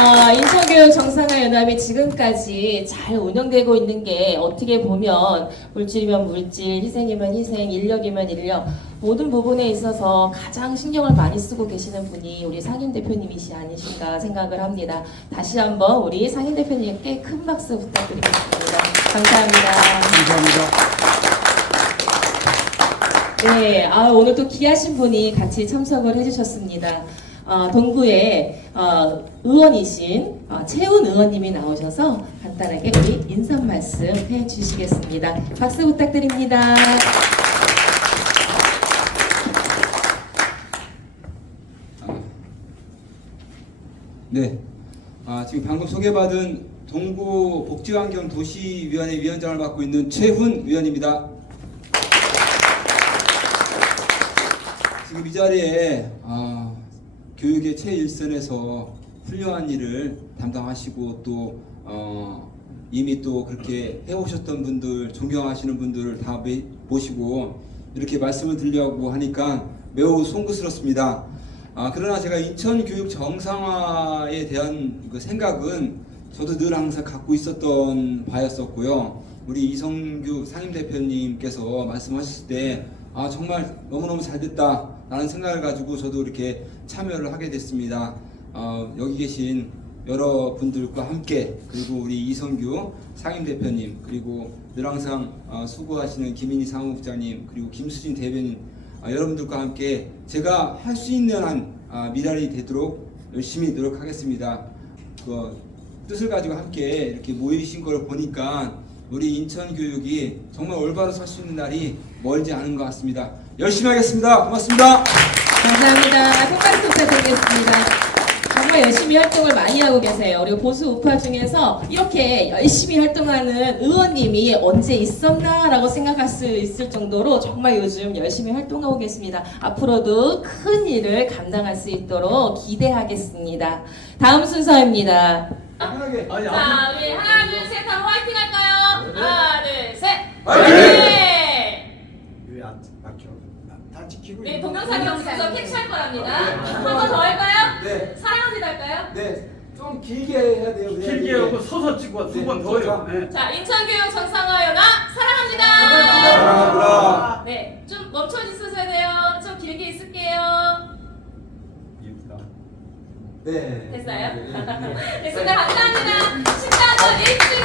아, 인천교육 정상화 연합이 지금까지 잘 운영되고 있는 게 어떻게 보면 물질이면 물질, 희생이면 희생, 인력이면 인력 모든 부분에 있어서 가장 신경을 많이 쓰고 계시는 분이 우리 상임 대표님이시 아니신가 생각을 합니다. 다시 한번 우리 상임 대표님께 큰 박수 부탁드리겠습니다. 감사합니다. 감사합니다. 네, 아, 오늘 또 귀하신 분이 같이 참석을 해주셨습니다. 어, 동구의 어, 의원이신 어, 최훈 의원님이 나오셔서 간단하게 우리 인사 말씀 해주시겠습니다. 박수 부탁드립니다. 네. 아, 지금 방금 소개받은 동구 복지환경 도시위원회 위원장을 맡고 있는 최훈 위원입니다. 지금 이 자리에 아, 교육의 최일선에서 훌륭한 일을 담당하시고 또 어, 이미 또 그렇게 해오셨던 분들, 존경하시는 분들을 다 매- 모시고 이렇게 말씀을 드리려고 하니까 매우 송구스럽습니다. 아, 그러나 제가 인천 교육 정상화에 대한 그 생각은 저도 늘 항상 갖고 있었던 바였었고요. 우리 이성규 상임대표님께서 말씀하셨을 때, 아, 정말 너무너무 잘 됐다. 라는 생각을 가지고 저도 이렇게 참여를 하게 됐습니다. 어, 여기 계신 여러분들과 함께, 그리고 우리 이성규 상임대표님, 그리고 늘 항상 어, 수고하시는 김인희 사무국장님, 그리고 김수진 대변인, 아, 여러분들과 함께 제가 할 수 있는 한 아, 미랄이 되도록 열심히 노력하겠습니다. 그 뜻을 가지고 함께 이렇게 모이신 걸 보니까 우리 인천 교육이 정말 올바로 설 수 있는 날이 멀지 않은 것 같습니다. 열심히 하겠습니다. 고맙습니다. 감사합니다. 큰 박수 부탁드리겠습니다. 정말 열심히 활동을 많이 하고 계세요. 그리고 보수 우파 중에서 이렇게 열심히 활동하는 의원님이 언제 있었나라고 생각할 수 있을 정도로 정말 요즘 열심히 활동하고 계십니다. 앞으로도 큰 일을 감당할 수 있도록 기대하겠습니다. 다음 순서입니다. 편하게. 자, 우리 하나, 둘, 셋 하면 화이팅 할까요? 하나, 둘, 셋! 화이팅! 네! 왜안 막혀? 다 지키고 네, 있는 동영상이 거. 없어서 캡처할 거랍니다. 네. 한번 더 할까요? 네, 사랑합니다 할까요? 네, 좀 길게 해야 돼요. 네, 길게 네. 하고 서서 찍고 두번 네, 더요. 자. 네. 자, 인천교육 정상화 연합 사랑합니다. 사랑합니다. 네, 좀 멈춰 있으셔야 돼요. 좀 길게 있을게요. 네. 됐어요? 네, 네, 네. 됐습니다. 감사합니다. 14번 1층에